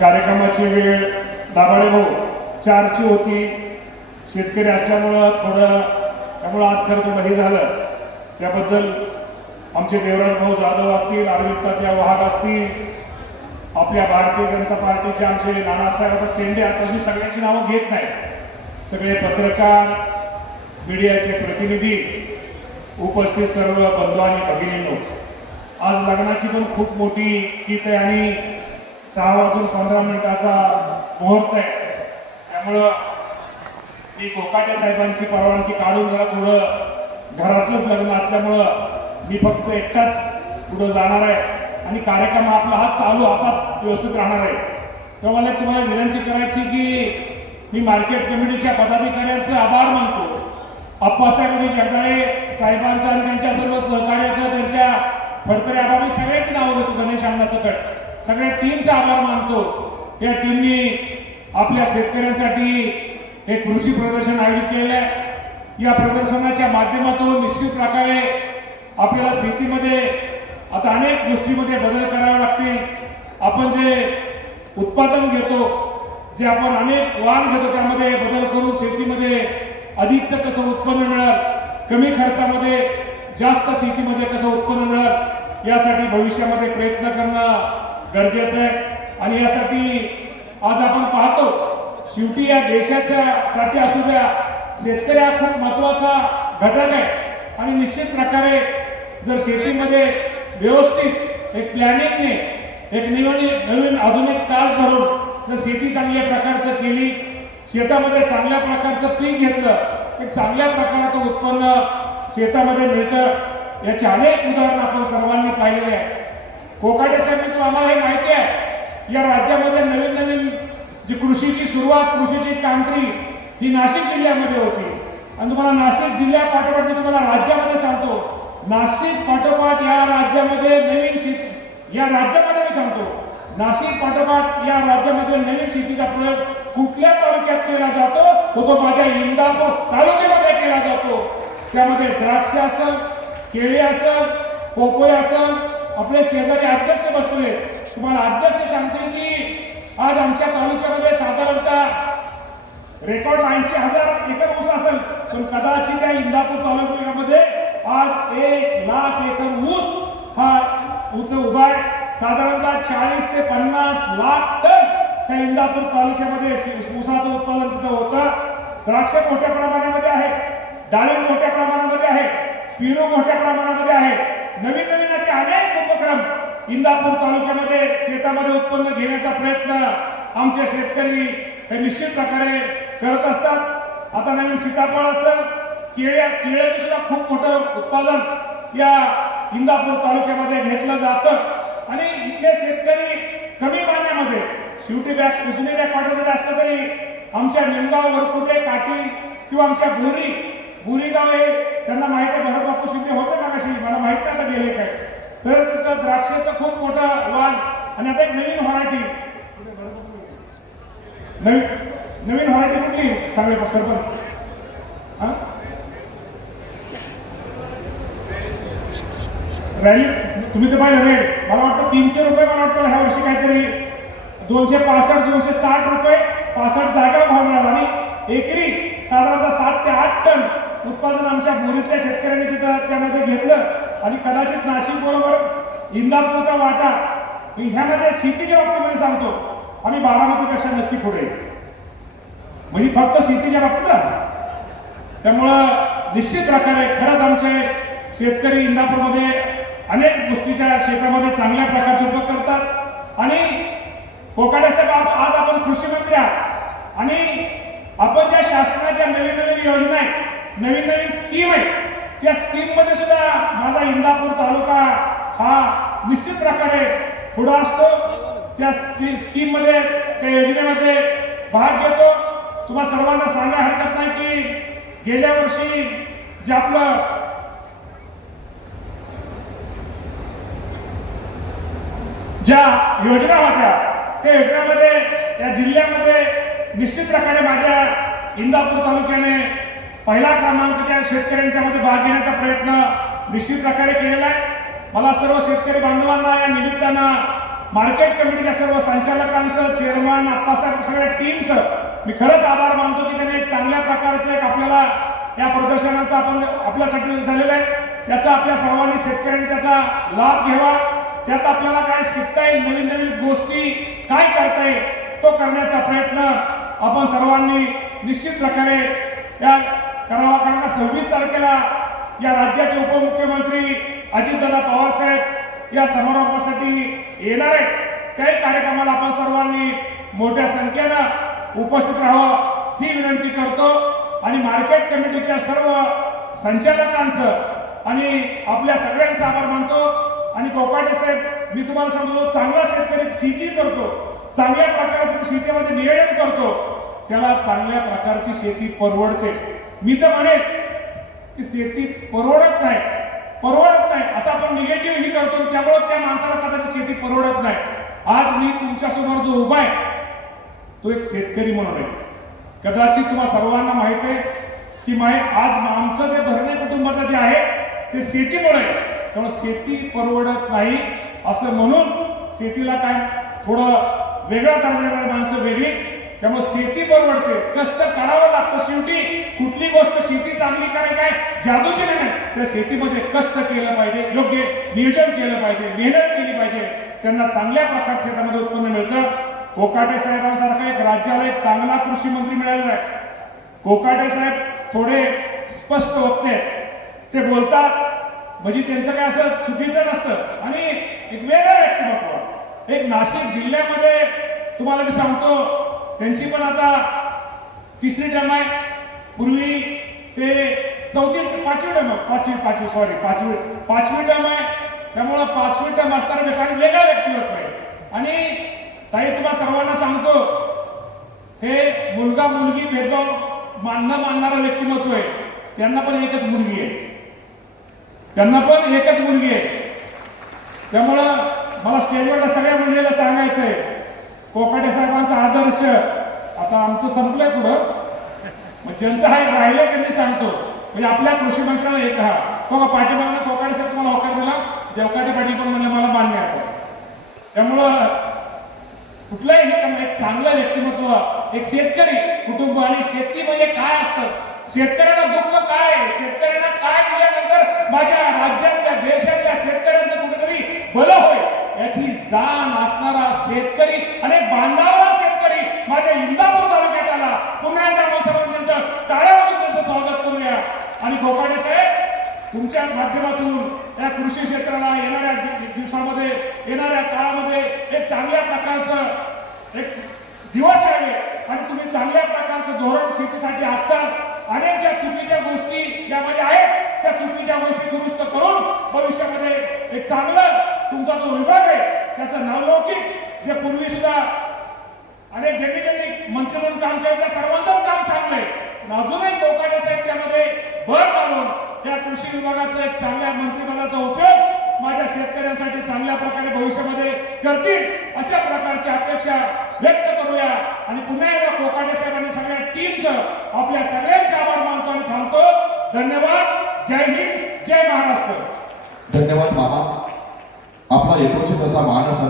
कार्यक्रमाची वेळ दाभाडे भाऊ चारची होती. शेतकरी असल्यामुळं थोडं त्यामुळं आज खरं थोडं हे झालं. त्याबद्दल आमचे देवराज भाऊ जाधव असतील अरविंद तात्या वाहक असतील आपल्या भारतीय जनता पार्टीचे आमचे नानासाहेब आता शेंडे आता मी सगळ्यांची नावं घेत नाही सगळे पत्रकार मीडियाचे प्रतिनिधी उपस्थित सर्व बंधू आणि भगिनींनो. आज लग्नाची पण खूप मोठी गीत आहे आणि सहा वाजून पंधरा मिनिटाचा मुहूर्त आहे. त्यामुळं मी कोकाटे साहेबांची परवानगी काढून जरा थोडं घरातलंच लग्न असल्यामुळं मी फक्त एकटाच पुढं जाणार आहे. आणि कार्यक्रम आपला हा चालू असाच व्यवस्थित राहणार आहे. तर मला तुम्हाला विनंती करायची की मी मार्केट कमिटीच्या पदाधिकाऱ्यांचे आभार मानतो. अप्पासाहेब जगदाळे साहेबांचा आणि त्यांच्या सर्व सहकार्याचं त्यांच्या फडतरे आभार मी सगळ्यांची नावं घेतो गणेश अण्णा सकट. सगळ्या टीमचा आभार मानतो. या टीमनी आपल्या शेतकऱ्यांसाठी हे कृषी प्रदर्शन आयोजित केलेलं आहे. या प्रदर्शनाच्या माध्यमातून निश्चित प्रकारे आपल्याला शेतीमध्ये आता अनेक गोष्टीमध्ये बदल करावे लागतील. आपण जे उत्पादन घेतो जे आपण अनेक वाण घेतो त्यामध्ये बदल करून शेतीमध्ये अधिकचं कसं उत्पन्न मिळत कमी खर्चामध्ये जास्त शेतीमध्ये कसं उत्पन्न मिळत यासाठी भविष्यामध्ये प्रयत्न करणं गरजेचं आहे. आणि यासाठी आज आपण पाहतो शेवटी या देशाच्या साठी असू द्या शेतकरी हा खूप महत्त्वाचा घटक आहे. आणि निश्चित प्रकारे जर शेतीमध्ये व्यवस्थित एक प्लॅनिंगने एक नवीन नवीन आधुनिक तास धरून जर शेती चांगल्या प्रकारचं केली शेतामध्ये चांगल्या प्रकारचं पीक घेतलं एक चांगल्या प्रकारचं उत्पन्न शेतामध्ये मिळतं. याचे अनेक उदाहरण आपण सर्वांनी पाहिलेले आहे कोकाटे साहेब आम्हाला हे माहिती आहे या राज्यामध्ये नवीन नवीन जी कृषीची सुरुवात कृषीची कांट्री ही नाशिक जिल्ह्यामध्ये होती. आणि तुम्हाला नाशिक जिल्ह्यापाठोपाठ मी तुम्हाला राज्यामध्ये सांगतो. नाशिक पाठोपाठ या राज्यामध्ये नवीन शेती या राज्यामध्ये मी सांगतो. नाशिक पाठोपाठ या राज्यामध्ये नवीन शेतीचा प्रयोग कुठल्या तालुक्यात केला जातो? तो तो माझ्या इंदापूर तालुक्यामध्ये केला जातो. त्यामध्ये द्राक्ष असेल केळी असं पोपळे असेल आपले शेजारी अध्यक्ष बसले. तुम्हाला अध्यक्ष सांगतील की आज आमच्या तालुक्यामध्ये साधारणतः रेकॉर्ड ऐंशी हजार एकर ऊस असेल. पण कदाचित त्या इंदापूर तालुक्यामध्ये आज एक लाख एकर ऊस हा ऊस उभा आहे. साधारणतः चाळीस ते पन्नास लाख टन त्या इंदापूर तालुक्यामध्ये ऊसाचं उत्पादन तिथं होतं. द्राक्ष मोठ्या प्रमाणामध्ये आहे. डाळिंब मोठ्या प्रमाणामध्ये आहे. पिरू मोठ्या प्रमाणामध्ये आहे. नवीन नवीन असे अनेक उपक्रम इंदापूर तालुक्यामध्ये शेतामध्ये उत्पन्न घेण्याचा प्रयत्न आमचे शेतकरी हे निश्चित प्रकारे करत असतात. आता नवीन सीताफळ असतं केळ्या केळ्याचं सुद्धा खूप मोठं उत्पादन या इंदापूर तालुक्यामध्ये घेतलं जातं. आणि इथले शेतकरी कमी पाण्यामध्ये शेवटी बॅग उजनी बॅग पाठवत असलं तरी आमच्या निमगाव वरकुटे काठी किंवा आमच्या बोरी बोरी गाव हे त्यांना माहिती आहे भरत बापू शिंदे होते मागाशी मला माहीत नाही आता गेले काय. तर तिथं द्राक्षाचं खूप मोठा वाण आणि आता एक नवीन व्हरायटी नवीन नवीन व्हरायटी कुठली? सांगले सरपंच. हा? रॅली? तुम्ही तर पाहिलं रेट मला वाटतं तीनशे रुपये मला वाटतं ह्या वर्षी काहीतरी. दोनशे पासष्ट दोनशे साठ रुपये पासष्ट जागा भाव मिळाला आणि एकरी उत्पादन आमच्या बोरीतल्या शेतकऱ्यांनी तिथं त्यामध्ये घेतलं. आणि कदाचित नाशिक बरोबर इंदापूरचा वाटा ह्यामध्ये शेतीच्या बाबतीमध्ये सांगतो. आम्ही बारामतीपेक्षा नक्की पुढे. म्हणजे फक्त शेतीच्या बाबतीत त्यामुळं निश्चित प्रकारे खरंच आमचे शेतकरी इंदापूरमध्ये अनेक गोष्टीच्या शेतामध्ये चांगल्या प्रकारचे उपयोग करतात. आणि कोकाडे साहेब आप- आज आपण कृषी मंत्री आहात. आणि आपण ज्या शासनाच्या नवीन नवीन योजना आहेत नवीन नवीन स्कीम आहेत. त्या स्कीममध्ये सुद्धा माझा इंदापूर तालुका हा निश्चित प्रकारे पुढे असतो. त्या स्कीममध्ये त्या योजनेमध्ये भाग घेतो. तुम्हाला सर्वांना सांगायला हरकत नाही की गेल्या वर्षी जे आपलं ज्या योजना होत्या त्या योजनेमध्ये त्या जिल्ह्यामध्ये निश्चित प्रकारे माझ्या इंदापूर तालुक्याने पहिला क्रमांक त्या शेतकऱ्यांच्या मध्ये भाग घेण्याचा प्रयत्न निश्चित प्रकारे केलेला आहे. मला सर्व शेतकरी बांधवांना या निमित्तानं मार्केट कमिटीच्या सर्व संचालकांचं चेअरमन आप्पासाहेब सगळ्या टीमचं मी खरंच आभार मानतो की त्यांनी एक चांगल्या प्रकारचं एक आपल्याला या प्रदर्शनाचा आपण आपल्यासाठी झालेलं आहे. त्याचा आपल्या सर्वांनी शेतकऱ्यांनी त्याचा लाभ घ्यावा. त्यात आपल्याला काय शिकता येईल नवीन नवीन गोष्टी काय करता येईल तो करण्याचा प्रयत्न आपण सर्वांनी निश्चित प्रकारे या करावा कारण का सव्वीस तारखेला या राज्याचे उपमुख्यमंत्री अजितदादा पवार साहेब या समारोपासाठी येणार आहेत. त्याही कार्यक्रमाला आपण सर्वांनी मोठ्या संख्येनं उपस्थित राहावं ही विनंती करतो. आणि मार्केट कमिटीच्या सर्व संचालकांचं आणि आपल्या सगळ्यांचा आभार मानतो. आणि कोकाटे साहेब मी तुम्हाला सांगतो चांगला शेतकरी शेती करतो. चांगल्या प्रकारचं शेतीमध्ये नियोजन करतो. त्याला चांगल्या प्रकारची शेती परवडते. मी तर म्हणेन की शेती परवडत नाही परवडत नाही. असं आपण निगेटिव्ह ही करतो त्यामुळे त्या माणसाला कदाचित शेती परवडत नाही. आज मी तुमच्यासमोर जो उभा आहे तो एक शेतकरी म्हणून आहे. कदाचित तुम्हाला सर्वांना माहीत आहे की माहीत आज आमचं जे भरणे कुटुंबाचं जे आहे ते शेतीमुळे आहे. त्यामुळे शेती परवडत नाही असं म्हणून शेतीला काय थोडं वेगळ्या दर्जाची माणसं वेगळी. त्यामुळे शेती परवडते. कष्ट करावं लागतं शेवटी. कुठली गोष्ट शेती चांगली काय काय? जादूची नाही. त्या शेतीमध्ये कष्ट केलं पाहिजे योग्य नियोजन केलं पाहिजे मेहनत केली पाहिजे. त्यांना चांगल्या प्रकारचं शेतामध्ये उत्पन्न मिळतं. कोकाटे साहेबांसारखा एक राज्याला एक चांगला कृषी मंत्री मिळालेला आहे. कोकाटे साहेब थोडे स्पष्ट होते ते बोलतात म्हणजे त्यांचं काय असं चुकीचं नसतं. आणि एक वेगळं व्यक्तिमत्व. एक नाशिक जिल्ह्यामध्ये तुम्हाला मी सांगतो त्यांची पण आता तिसरी टर्म आहे. पूर्वी ते चौथी पाचवी टर्म पाचवी पाचवी सॉरी पाचवी पाचवी टर्म आहे. त्यामुळं पाचवी टर्म असताना व्यक्ती वेगळा व्यक्तिमत्व आहे आणि ताई तुम्हाला सर्वांना सांगतो हे मुलगा मुलगी भेदभाव मानणं मानणारं व्यक्तिमत्व आहे. त्यांना पण एकच मुलगी आहे. त्यांना पण एकच मुलगी आहे. त्यामुळं मला स्टेजवर सगळ्या मुलीला सांगायचं आहे कोकाटे साहेबांचा आदर्श. आता आमचं संपलंय पुढं. ज्यांचं हा राहिलं त्यांनी सांगतो. म्हणजे आपल्या कृषी मंत्र्याला एक हा. तो पाठीमागला कोकाटे साहेब तुम्हाला होकार दिला. देवकाचे पाटील पण म्हणजे मला मान्य आहे. त्यामुळं कुठलंही हे एक चांगलं व्यक्तिमत्व एक शेतकरी कुटुंब आणि शेतकरी म्हणजे काय असतं? शेतकऱ्यांना दुःख काय? शेतकऱ्यांना काय दिल्यानंतर माझ्या राज्यातल्या देशातल्या शेतकऱ्यांचं कुठेतरी भलं होईल. याची जाण असणारा शेतकरी आणि बांधावला शेतकरी माझ्या इंदापूर तालुक्यात आला पुन्हा एकदा आपण सर्व त्यांच्या टाळ्यावरून त्यांचं स्वागत करूया आणि गोपाडे साहेब तुमच्या माध्यमातून या कृषी क्षेत्राला येणाऱ्या दिवसामध्ये येणाऱ्या काळामध्ये एक चांगल्या प्रकारचं एक दिवस आहे आणि तुम्ही चांगल्या प्रकारचं धोरण शेतीसाठी आजचा अनेक ज्या चुकीच्या गोष्टी यामध्ये आहेत त्या चुकीच्या गोष्टी दुरुस्त करून भविष्यामध्ये एक चांगलं तुमचा जो विभाग आहे त्याचं नावलौकिक जे पूर्वी सुद्धा आणि ज्यांनी ज्यांनी मंत्री म्हणून काम केलं त्या सर्वांचंच काम चांगलं आहे. अजूनही कोकाटे साहेब त्यामध्ये भर घालून या कृषी विभागाचा एक चांगल्या मंत्रिमंडळाचा उपयोग माझ्या शेतकऱ्यांसाठी चांगल्या प्रकारे भविष्यामध्ये करतील अशा प्रकारची अपेक्षा व्यक्त करूया. आणि पुन्हा एकदा कोकाटे साहेबांनी सगळ्या टीमचं आपल्या सगळ्यांचे आभार मानतो आणि थांबतो. धन्यवाद. जय हिंद. जय महाराष्ट्र. धन्यवाद मामा. आपला एकोचित असा महाराष्ट्र